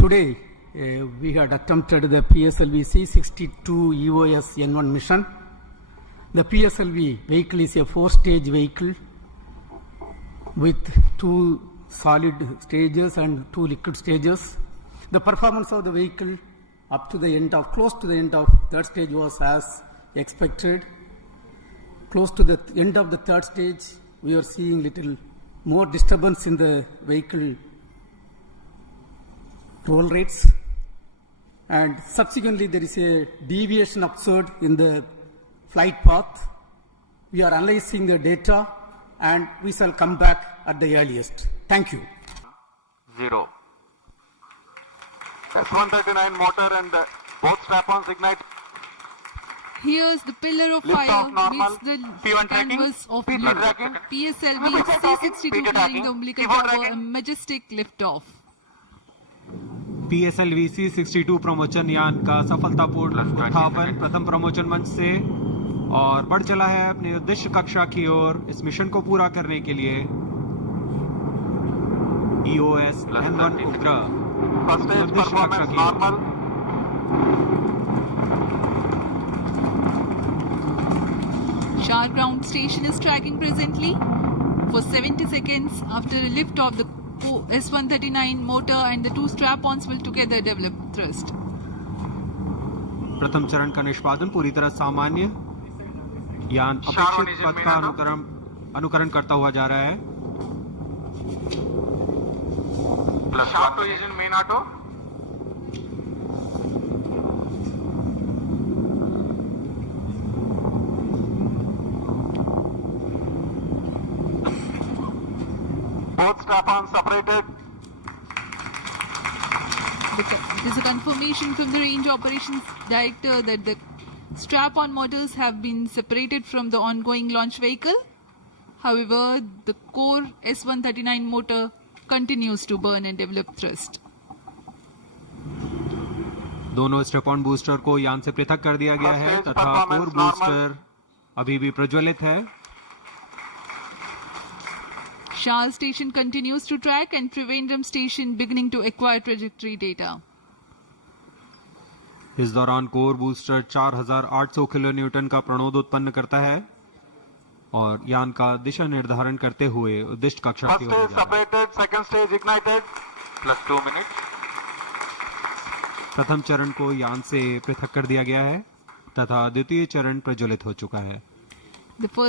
Today, we had attempted the PSLV C62 EOS N1 mission. The PSLV vehicle is a 4-stage vehicle with 2 solid stages and 2 liquid stages. The performance of the vehicle up to the end of, close to the end of third stage was as expected. Close to the end of the third stage, we are seeing little more disturbance in the vehicle roll rates, and subsequently there is a deviation observed in the flight path. We are analyzing the data and we shall come back at the earliest. Thank you. 0. S139 motor and both strap-ons ignite. Here's the pillar of Lift fire off normal. meets the P1 tracking. canvas of P2 blue. tracking. PSLV C62 P2 carrying tracking. the umbilical P4 tower, a tracking. majestic liftoff. PSLV C62 प्रमोचन यान का सफलतापूर्ण उत्थापन प्रथम प्रमोचन मंच से और बढ़ चला है अपने उद्देश्य कक्षा की ओर। इस मिशन को पूरा करने के लिए EOS N1 उपग्रह First stage उद्देश्य कक्षा performance की normal. Shah ground station is tracking presently for 70 seconds after a lift of the S139 motor, and the 2 strap-ons will together develop thrust. प्रथम चरण का निष्पादन पूरी तरह सामान्य, यान अपेक्षित पथ का अनुकरण करता हुआ जा रहा है। Sharp position main auto. Both strap-ons separated. There's a confirmation from the Range Operations Director that the strap-on motors have been separated from the ongoing launch vehicle. However, the core S139 motor continues to burn and develop thrust. दोनों strap-on booster को यान से पृथक कर दिया गया है तथा कोर बूस्टर अभी भी प्रज्वलित है। Shah station continues to track and Trivandrum station beginning to acquire trajectory data. इस दौरान कोर बूस्टर 4800 किलो न्यूटन का प्रणोद उत्पन्न करता है और यान का दिशा निर्धारण करते हुए उद्दिष्ट कक्षा की First ओर stage जा रहा है। separated, second stage ignited. Plus 2 minutes. प्रथम चरण को यान से पृथक कर दिया गया है तथा द्वितीय चरण प्रज्वलित हो चुका है। The first